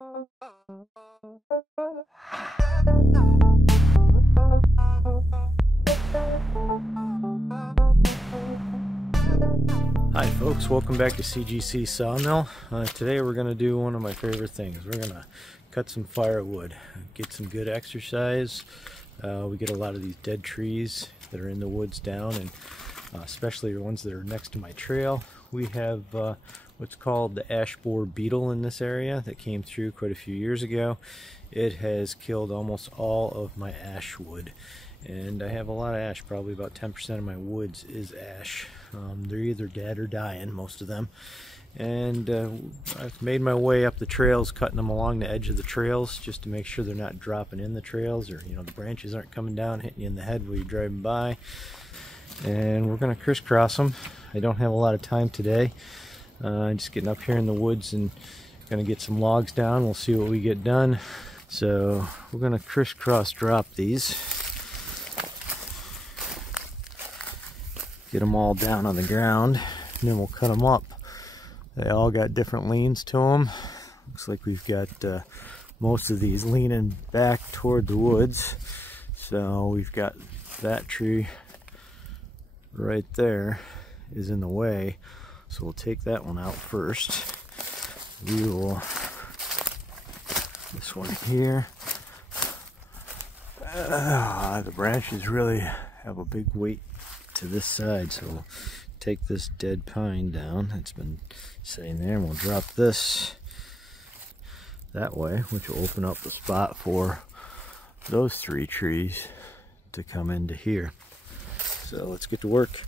Hi folks, welcome back to CGC Sawmill. Today we're going to do one of my favorite things. We're going to cut some firewood, get some good exercise. We get a lot of these dead trees that are in the woods down, and especially the ones that are next to my trail. We have what's called the ash borer beetle in this area that came through quite a few years ago. It has killed almost all of my ash wood, and I have a lot of ash. Probably about 10% of my woods is ash. They're either dead or dying, most of them. And I've made my way up the trails, cutting them along the edge of the trails just to make sure they're not dropping in the trails, or the branches aren't coming down hitting you in the head while you're driving by. And we're going to crisscross them. I don't have a lot of time today. I'm just getting up here in the woods and going to get some logs down. We'll see what we get done. So we're going to crisscross drop these. Get them all down on the ground, and then we'll cut them up. They all got different leans to them. Looks like we've got most of these leaning back toward the woods. So we've got that tree right there is in the way. So we'll take that one out first. We will, this one here. The branches really have a big weight to this side, so we'll take this dead pine down that's been sitting there, and we'll drop this that way, which will open up the spot for those three trees to come into here. So let's get to work.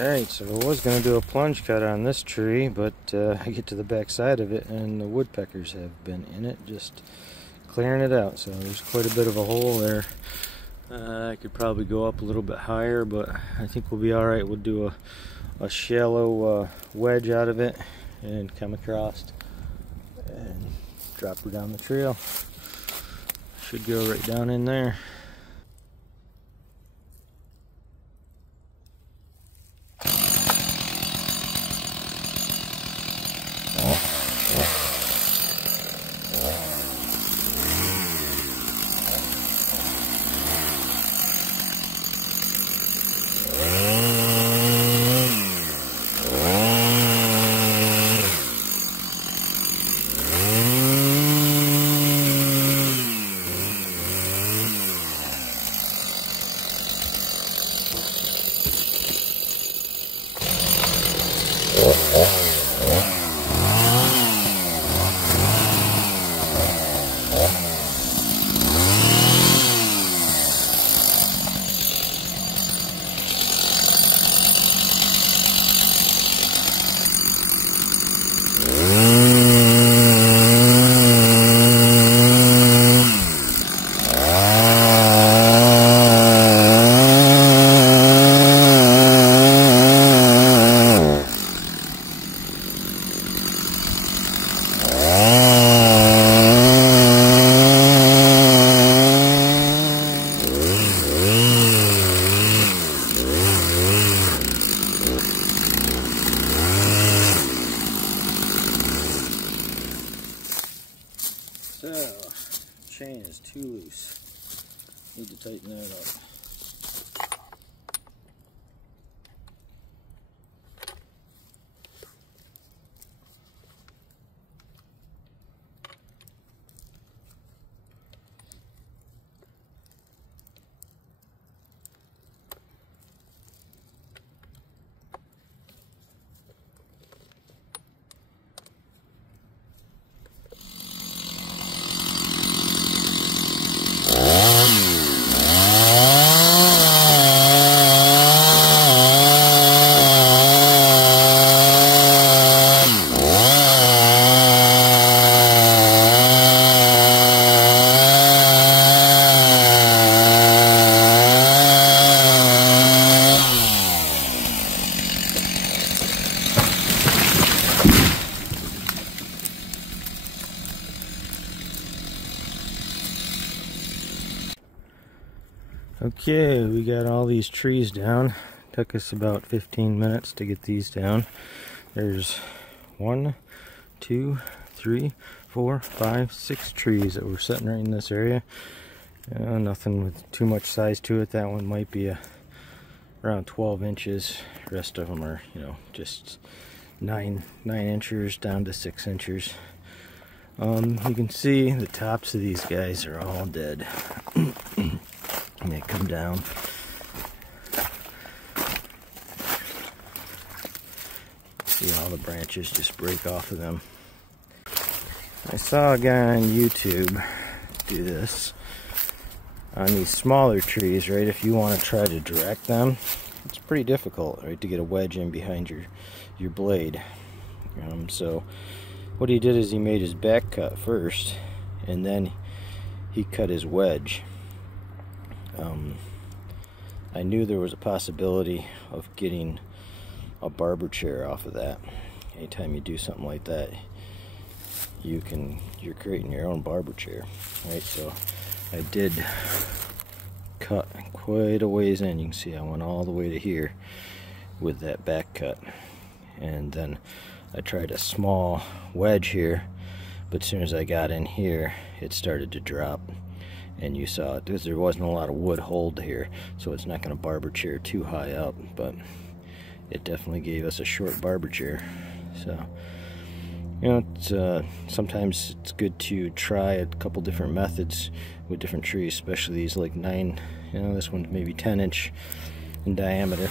Alright, so I was going to do a plunge cut on this tree, but I get to the back side of it and the woodpeckers have been in it, just clearing it out. So there's quite a bit of a hole there. I could probably go up a little bit higher, but I think we'll be alright. We'll do a shallow wedge out of it and come across and drop her down the trail. Should go right down in there. So, chain is too loose. Need to tighten that up. Okay, we got all these trees down. Took us about 15 minutes to get these down. There's 1, 2, 3, 4, 5, 6 trees that were sitting right in this area. Nothing with too much size to it. That one might be around 12 inches. The rest of them are, you know, just 9 inches down to 6 inches. You can see the tops of these guys are all dead. And they come down. See all the branches just break off of them. I saw a guy on YouTube do this on these smaller trees, right? If you want to try to direct them, it's pretty difficult, right, to get a wedge in behind your blade. So what he did is he made his back cut first, and then he cut his wedge. I knew there was a possibility of getting a barber chair off of that. Anytime you do something like that, you're creating your own barber chair, right? So I did cut quite a ways in. You can see I went all the way to here with that back cut, and then I tried a small wedge here, but as soon as I got in here, it started to drop. And you saw it because there wasn't a lot of wood hold here, so it's not going to barber chair too high up, but it definitely gave us a short barber chair. So, you know, sometimes it's good to try a couple different methods with different trees, especially these like 9, you know, this one's maybe 10 inch in diameter.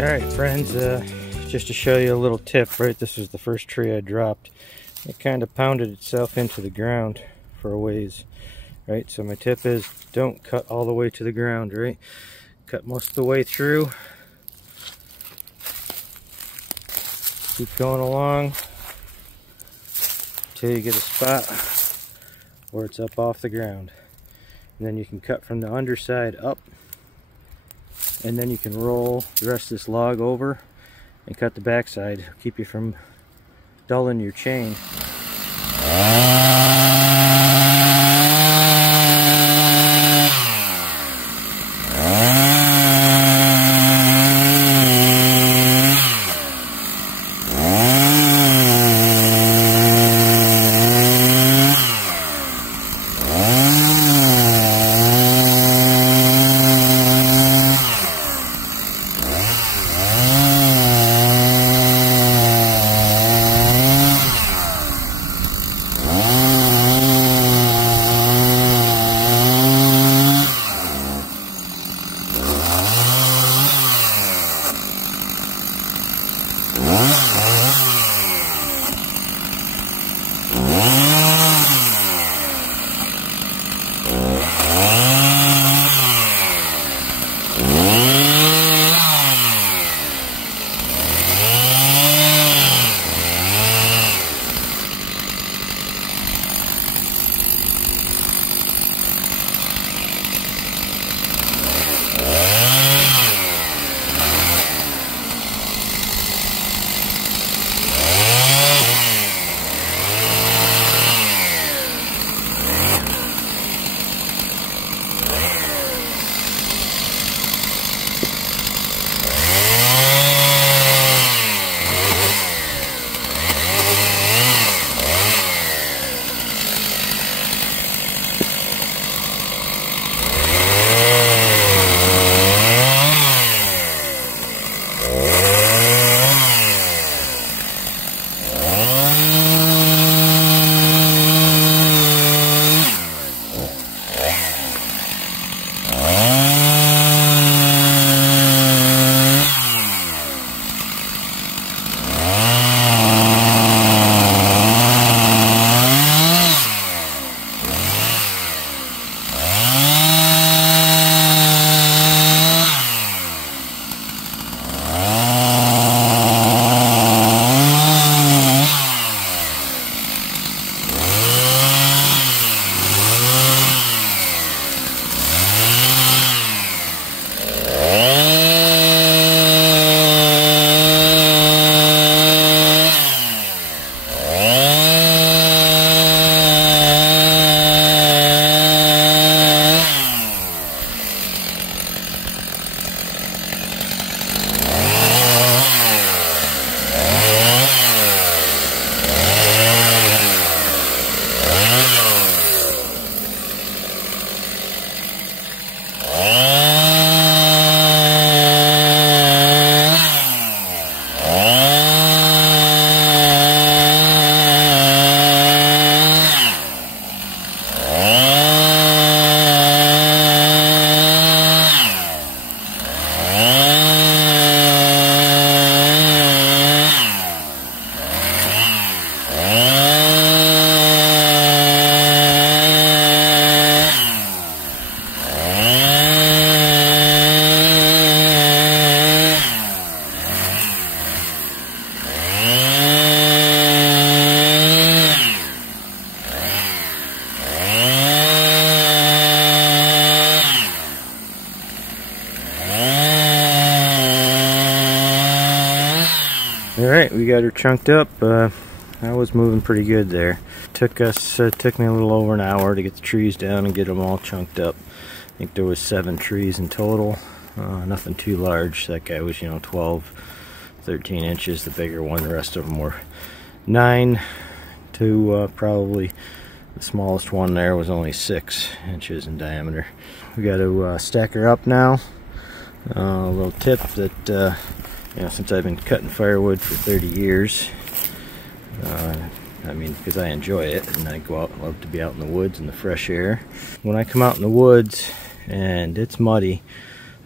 Alright friends, just to show you a little tip, right? This is the first tree I dropped. It kind of pounded itself into the ground for a ways, right? So my tip is don't cut all the way to the ground, right? Cut most of the way through. Keep going along until you get a spot where it's up off the ground. And then you can cut from the underside up, and then you can roll the rest of this log over and cut the backside. Keep you from dulling your chain. Alright, we got her chunked up. That was moving pretty good there. Took me a little over an hour to get the trees down and get them all chunked up. I think there was 7 trees in total. Nothing too large. That guy was, 12, 13 inches, the bigger one. The rest of them were 9 to probably the smallest one there was only 6 inches in diameter. We got to stack her up now. A little tip that since I've been cutting firewood for 30 years, because I enjoy it and I love to be out in the woods in the fresh air. When I come out in the woods and it's muddy,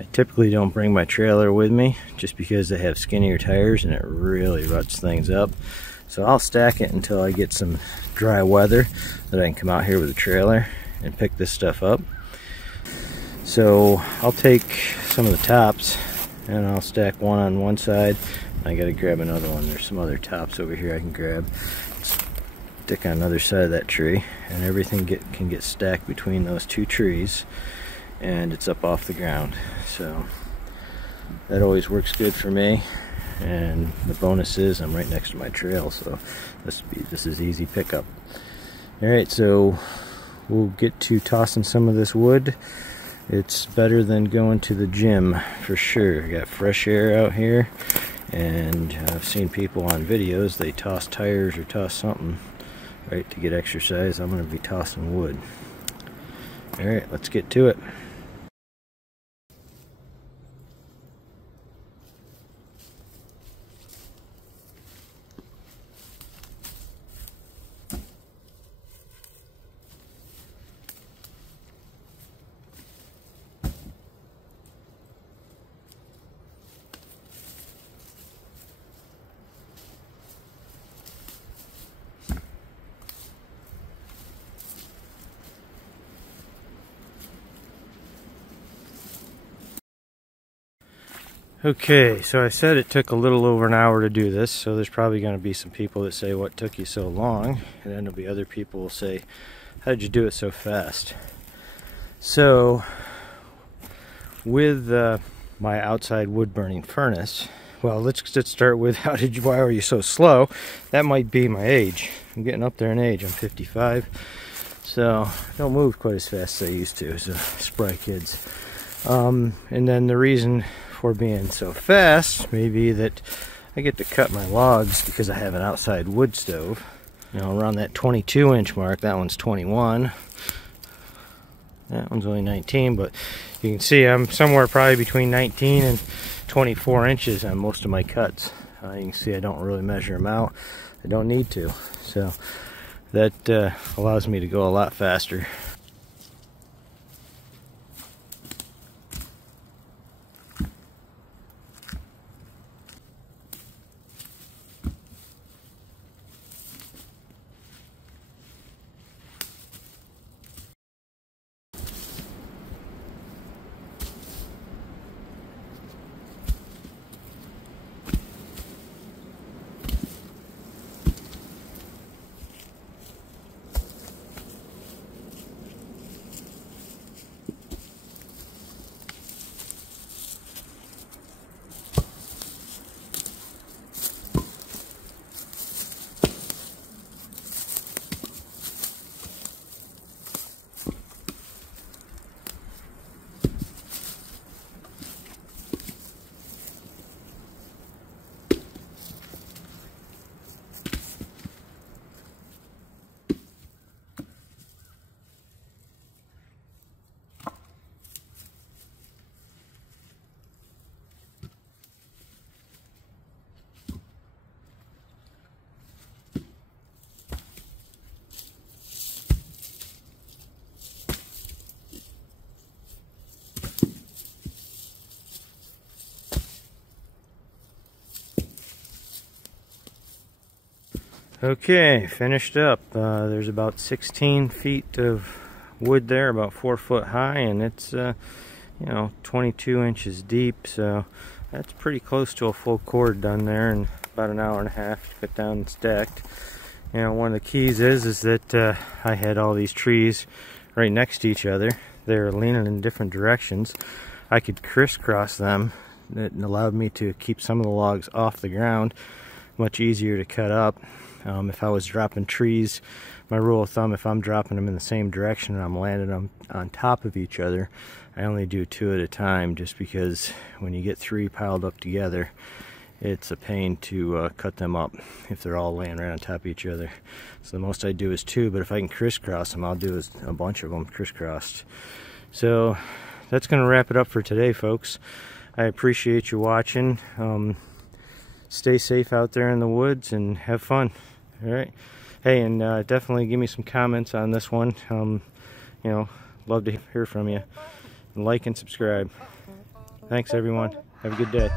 I typically don't bring my trailer with me just because they have skinnier tires and it really ruts things up. So I'll stack it until I get some dry weather that I can come out here with a trailer and pick this stuff up. So I'll take some of the tops and I'll stack one on one side. I gotta grab another one. There's some other tops over here I can grab. Stick on another side of that tree, and everything can get stacked between those two trees, and it's up off the ground. So that always works good for me. And the bonus is I'm right next to my trail, so this is easy pickup. All right, so we'll get to tossing some of this wood. It's better than going to the gym for sure. I got fresh air out here, and I've seen people on videos, they toss tires or toss something, right, to get exercise. I'm going to be tossing wood. All right, let's get to it. Okay, so I said it took a little over an hour to do this, so there's probably going to be some people that say, what took you so long? And then there'll be other people who will say, how did you do it so fast? So, with my outside wood burning furnace, well, let's just start with why are you so slow? That might be my age. I'm getting up there in age. I'm 55, so I don't move quite as fast as I used to, so spry kids. And then the reason for being so fast may be that I get to cut my logs because I have an outside wood stove. You know, around that 22-inch mark. That one's 21. That one's only 19, but you can see I'm somewhere probably between 19 and 24 inches on most of my cuts. You can see I don't really measure them out. I don't need to. So that allows me to go a lot faster. Okay, finished up. There's about 16 feet of wood there, about 4 foot high, and it's you know, 22 inches deep, so that's pretty close to a full cord done there in about an hour and a half to cut down and stacked. You know, one of the keys is that I had all these trees right next to each other. They're leaning in different directions. I could crisscross them. It allowed me to keep some of the logs off the ground, much easier to cut up. If I was dropping trees, my rule of thumb, if I'm dropping them in the same direction and I'm landing them on top of each other, I only do 2 at a time, just because when you get 3 piled up together, it's a pain to cut them up if they're all laying right on top of each other. So the most I do is 2, but if I can crisscross them, I'll do a bunch of them crisscrossed. So that's going to wrap it up for today, folks. I appreciate you watching. Stay safe out there in the woods and have fun. All right. Hey, and definitely give me some comments on this one. You know, love to hear from you. And like and subscribe. Thanks, everyone. Have a good day.